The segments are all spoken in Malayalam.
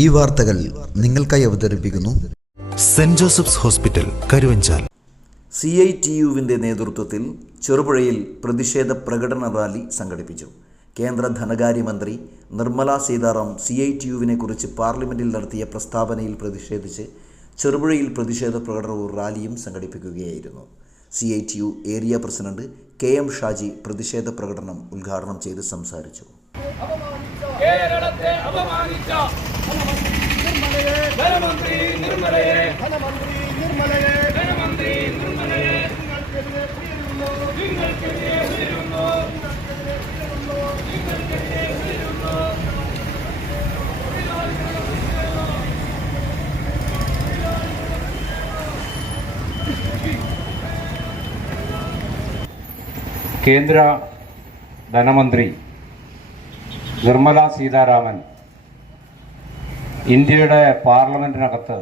ഈ വാർത്തകൾ നിങ്ങൾക്കായി അവതരിപ്പിക്കുന്നു saint Joseph's hospital Karuvanchal. C I T യുവിന്റെ നേതൃത്വത്തിൽ ചെറുപുഴയിൽ പ്രതിഷേധ പ്രകടന റാലി സംഘടിപ്പിച്ചു. കേന്ദ്ര ധനകാര്യമന്ത്രി Nirmala Sitharaman C I T യുവിനെ കുറിച്ച് പാർലമെന്റിൽ നടത്തിയ പ്രസ്താവനയിൽ പ്രതിഷേധിച്ച് ചെറുപുഴയിൽ പ്രതിഷേധ പ്രകടനവും റാലിയും സംഘടിപ്പിക്കുകയായിരുന്നു. C I T U area president K M Shaji പ്രതിഷേധ പ്രകടനം ഉദ്ഘാടനം ചെയ്ത് സംസാരിച്ചു. കേരളത്തെ അപമാനിച്ച? தனமந்திரி தனமந்திரி நிர்மலையே தனமந்திரி కేంద్ర ధనమంత్రి నిర్మలా సీతారామన్ ഇന്ത്യയുടെ പാർലമെന്റിനകത്ത്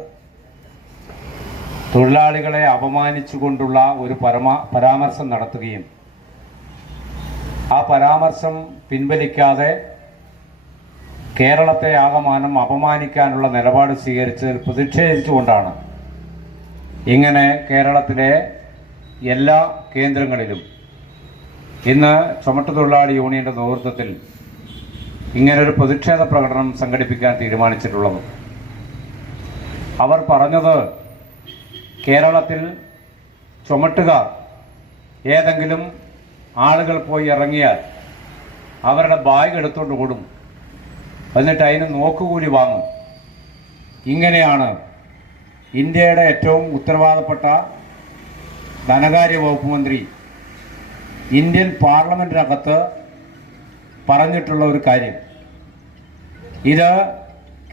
തൊഴിലാളികളെ അപമാനിച്ചുകൊണ്ടുള്ള ഒരു പരമാ പരാമർശം നടത്തുകയും ആ പരാമർശം പിൻവലിക്കാതെ കേരളത്തെ ആകമാനം അപമാനിക്കാനുള്ള നിലപാട് സ്വീകരിച്ചതിൽ പ്രതിഷേധിച്ചുകൊണ്ടാണ് ഇങ്ങനെ കേരളത്തിലെ എല്ലാ കേന്ദ്രങ്ങളിലും ഇന്ന് ചുമട്ടുതൊഴിലാളി യൂണിയന്റെ നേതൃത്വത്തിൽ ഇങ്ങനൊരു പ്രതിഷേധ പ്രകടനം സംഘടിപ്പിക്കാൻ തീരുമാനിച്ചിട്ടുള്ളത്. അവർ പറഞ്ഞത് കേരളത്തിൽ ചുമട്ടുകാർ ഏതെങ്കിലും ആളുകൾ പോയി ഇറങ്ങിയാൽ അവരുടെ ബാഗ് എടുത്തുകൊണ്ട് ഓടും. എന്നിട്ട് അതിന് നോക്കുകൂലി വാങ്ങും. ഇങ്ങനെയാണ് ഇന്ത്യയുടെ ഏറ്റവും ഉത്തരവാദപ്പെട്ട ധനകാര്യ വകുപ്പ് മന്ത്രി ഇന്ത്യൻ പാർലമെന്റിനകത്ത് പറഞ്ഞിട്ടുള്ള ഒരു കാര്യം. ഇത്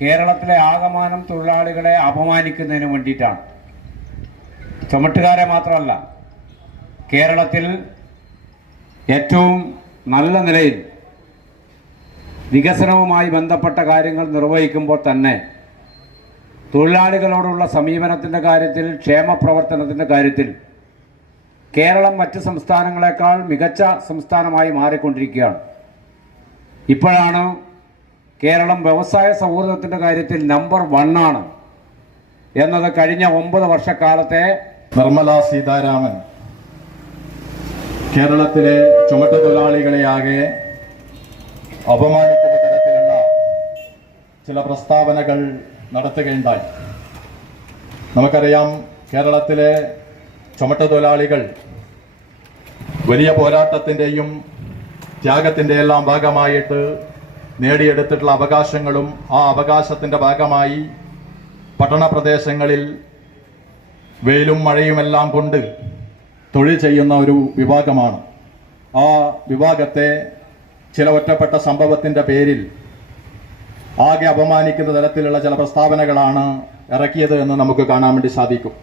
കേരളത്തിലെ ആകമാനം തൊഴിലാളികളെ അപമാനിക്കുന്നതിന് വേണ്ടിയിട്ടാണ്. ചുമട്ടുകാരെ മാത്രമല്ല കേരളത്തിൽ ഏറ്റവും നല്ല നിലയിൽ വികസനവുമായി ബന്ധപ്പെട്ട കാര്യങ്ങൾ നിർവഹിക്കുമ്പോൾ തന്നെ തൊഴിലാളികളോടുള്ള സമീപനത്തിന്റെ കാര്യത്തിൽ ക്ഷേമ പ്രവർത്തനത്തിന്റെ കാര്യത്തിൽ കേരളം മറ്റ് സംസ്ഥാനങ്ങളെക്കാൾ മികച്ച സംസ്ഥാനമായി മാറിക്കൊണ്ടിരിക്കുകയാണ്. ഇപ്പോഴാണ് കേരളം വ്യവസായ സൗഹൃദത്തിന്റെ കാര്യത്തിൽ നമ്പർ വണ്ണാണ് എന്നത് കഴിഞ്ഞ ഒമ്പത് വർഷക്കാലത്തെ നിർമ്മല സീതാരാമൻ. കേരളത്തിലെ ചുമട്ടുതൊഴിലാളികളെയാകെ അപമാനിക്കുന്ന തരത്തിലുള്ള ചില പ്രസ്താവനകൾ നടത്തുകയുണ്ടായി. നമുക്കറിയാം കേരളത്തിലെ ചുമട്ട തൊഴിലാളികൾ വലിയ പോരാട്ടത്തിന്റെയും ത്യാഗത്തിന്റെ എല്ലാം ഭാഗമായിട്ട് നേടിയെടുത്തിട്ടുള്ള അവകാശങ്ങളും ആ അവകാശത്തിന്റെ ഭാഗമായി പട്ടണ പ്രദേശങ്ങളിൽ വെയിലും മഴയുമെല്ലാം കൊണ്ട് തൊഴിൽ ചെയ്യുന്ന ഒരു വിഭാഗമാണ്. ആ വിഭാഗത്തെ ചില ഒറ്റപ്പെട്ട സംഭവത്തിന്റെ പേരിൽ ആകെ അപമാനിക്കുന്ന തരത്തിലുള്ള ചില പ്രസ്താവനകളാണ് ഇറക്കിയത് എന്ന് നമുക്ക് കാണാൻ വേണ്ടി സാധിക്കും.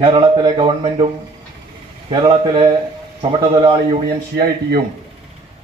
കേരളത്തിലെ ഗവൺമെന്റും കേരളത്തിലെ ചുമട്ടുതൊഴിലാളി യൂണിയൻ സി ഐ ടിയും